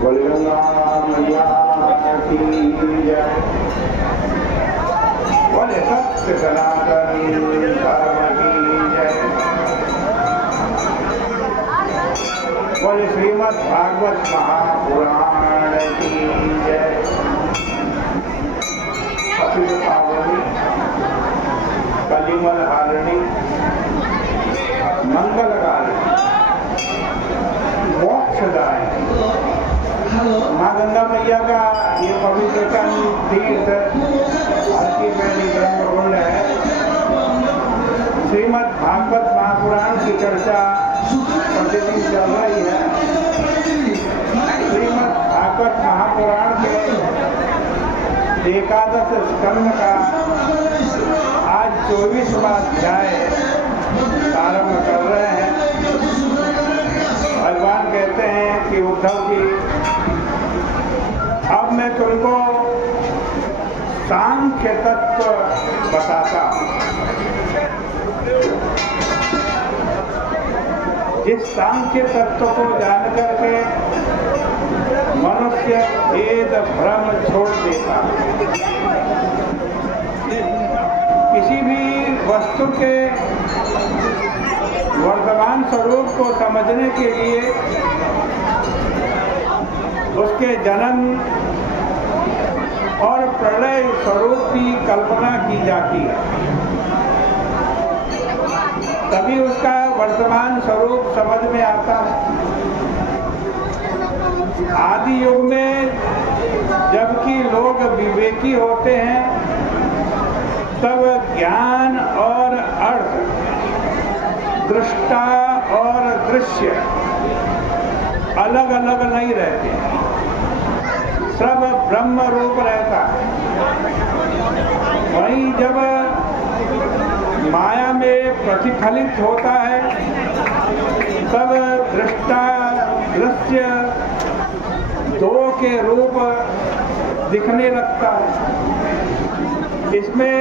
बोले गंगा मैया की जय। बोले सत्य सनातन धर्म की जय। बोले श्रीमद् भागवत महापुराण की जय। अखिल पावनी कलिमल हारिणी मंगलकारिणी मोक्षदायिनी माँ गंगा मैया का ये पवित्र तीर्थ अतिवेणी ब्रह्मकुंड है। श्रीमद् भागवत महापुराण की चर्चा प्रतिदिन चल रही है। श्रीमद् भागवत महापुराण के एकादश स्कंद का आज 24वां अध्याय आरंभ कर रहे हैं। भगवान कहते हैं कि उद्धव जी, अब मैं तुमको सांख्य तत्व बताता हूँ। इस सांख्य तत्व को जान करके मनुष्य भेद भ्रम छोड़ देता है। किसी भी वस्तु के वर्तमान स्वरूप को समझने के लिए उसके जन्म और प्रलय स्वरूप की कल्पना की जाती है, तभी उसका वर्तमान स्वरूप समझ में आता है। आदि युग में जबकि लोग विवेकी होते हैं, तब ज्ञान और अर्थ, दृष्टा और दृश्य अलग अलग नहीं रहते, सब ब्रह्म रूप रहता है। वहीं जब माया में प्रतिफलित होता है, तब दृष्टा दृश्य दो के रूप दिखने लगता है। इसमें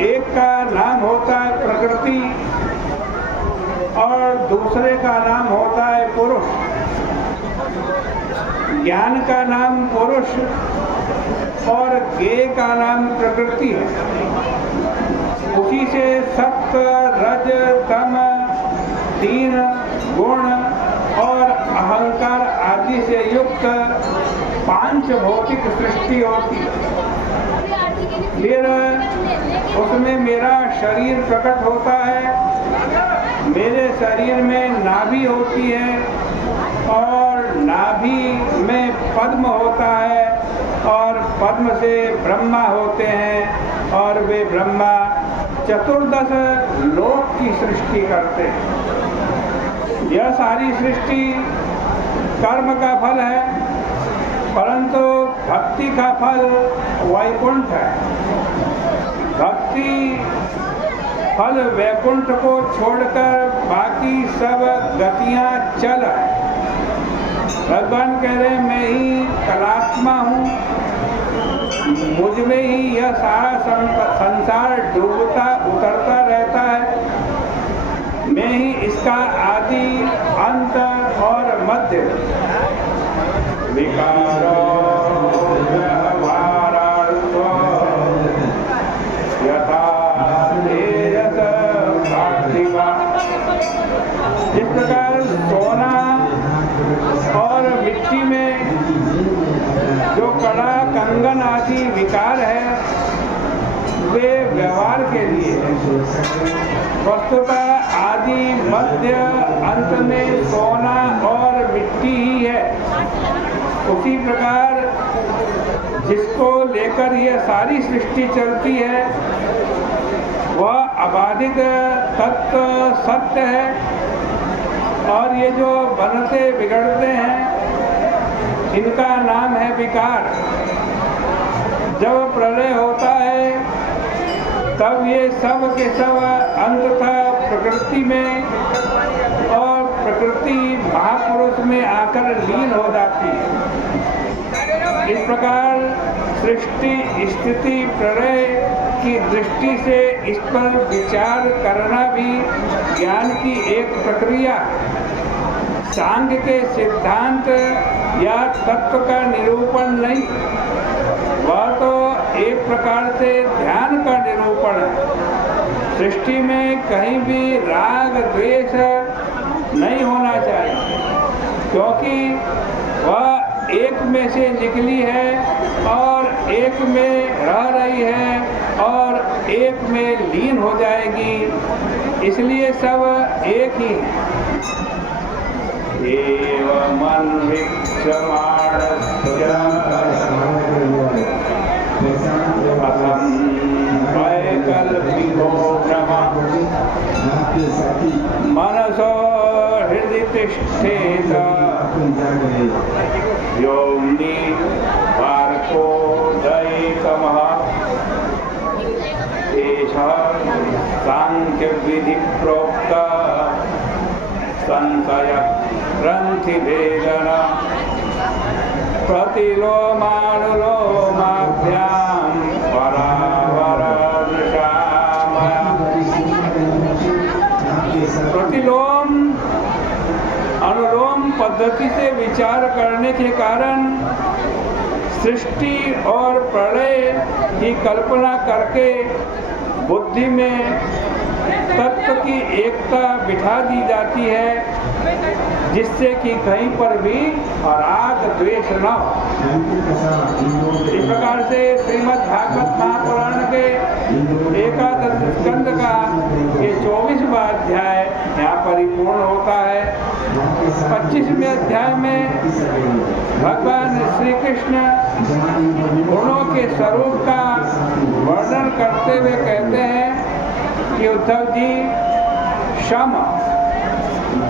एक का नाम होता है प्रकृति और दूसरे का नाम होता है पुरुष। ज्ञान का नाम पुरुष और ज्ञेय का नाम प्रकृति है। उसी से सप्त रज तम तीन गुण और अहंकार आदि से युक्त पांच भौतिक सृष्टि होती है। फिर उसमें मेरा शरीर प्रकट होता है। मेरे शरीर में नाभि होती है और नाभि में पद्म होता है और पद्म से ब्रह्मा होते हैं और वे ब्रह्मा चतुर्दश लोक की सृष्टि करते हैं। यह सारी सृष्टि कर्म का फल है, परंतु भक्ति का फल वैकुंठ है। भक्ति फल वैकुंठ को छोड़कर बाकी सब गतियां चल है। भगवान कह रहे हैं, मैं ही कलात्मा हूँ, मुझ में ही यह सारा संसार डूबता उतरता रहता है। मैं ही इसका आदि अंत और मध्य विकारो व्यवहारार्थ यथा तेजस पार्थिवा। जिस प्रकार सोना और मिट्टी में जो कड़ा कंगन आदि विकार है, वे व्यवहार के लिए है। वस्तुतः आदि मध्य अंत में सोना और मिट्टी ही है। उसी प्रकार जिसको लेकर यह सारी सृष्टि चलती है, वह अबाधित तत्व सत्य है। और ये जो बनते बिगड़ते हैं, इनका नाम है विकार। जब प्रलय होता है, तब ये सब के सब अंततः प्रकृति में और प्रकृति महापुरुष में आकर लीन हो जाती है। इस प्रकार सृष्टि स्थिति प्रलय की दृष्टि से इस पर विचार करना भी ज्ञान की एक प्रक्रिया है। सांख्य के सिद्धांत या तत्व का निरूपण नहीं, वह तो एक प्रकार से ध्यान का निरूपण है। सृष्टि में कहीं भी राग द्वेष नहीं होना चाहिए, क्योंकि वह एक में से निकली है और एक में रह रही है और एक में लीन हो जाएगी, इसलिए सब एक ही है। मनसो हृदि तिष्ठेत योनि वार्को दैतमः एषः सांख्य विधि प्रोक्त संशय ग्रंथि भेदन प्रतिलोमानुलोमाभ्याम परावर दृशामय। प्रतिलोम अनुलोम पद्धति से विचार करने के कारण सृष्टि और प्रलय की कल्पना करके बुद्धि में तत्व की एकता बिठा दी जाती है, जिससे कि कहीं पर भी राग द्वेष न हो। इस प्रकार से श्रीमद् भागवत महापुराण के एकादश स्कंद का ये 24वां अध्याय यहाँ परिपूर्ण होता है। 25वें अध्याय में भगवान श्री कृष्ण गुणों के स्वरूप का वर्णन करते हुए कहते हैं कि उद्धव जी, शम,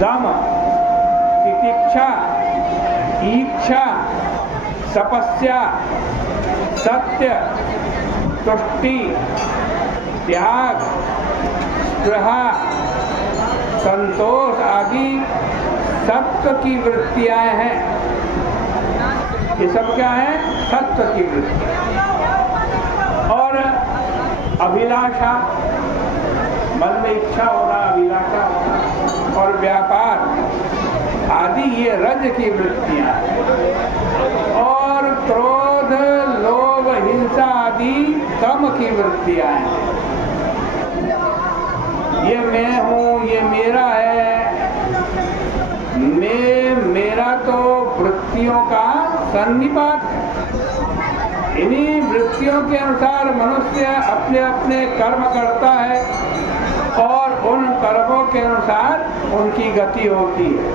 दम, तितिक्षा, ईक्षा, तपस्या, सत्य, तुष्टि, त्याग, स्पृहा, संतोष आदि सत्व की वृत्तियां हैं। ये सब क्या है? सत्व की वृत्ति। और अभिलाषा, मन में इच्छा होना, अभिलाषा होना, और व्यापार आदि ये रज की वृत्तियां हैं। और क्रोध, लोभ, हिंसा आदि तम की वृत्तियां हैं। ये मैं हूँ, ये मेरा है, मेरा तो वृत्तियों का सन्निपात है। इन्हीं वृत्तियों के अनुसार मनुष्य अपने अपने कर्म करता है और उन कर्मों के अनुसार उनकी गति होती है।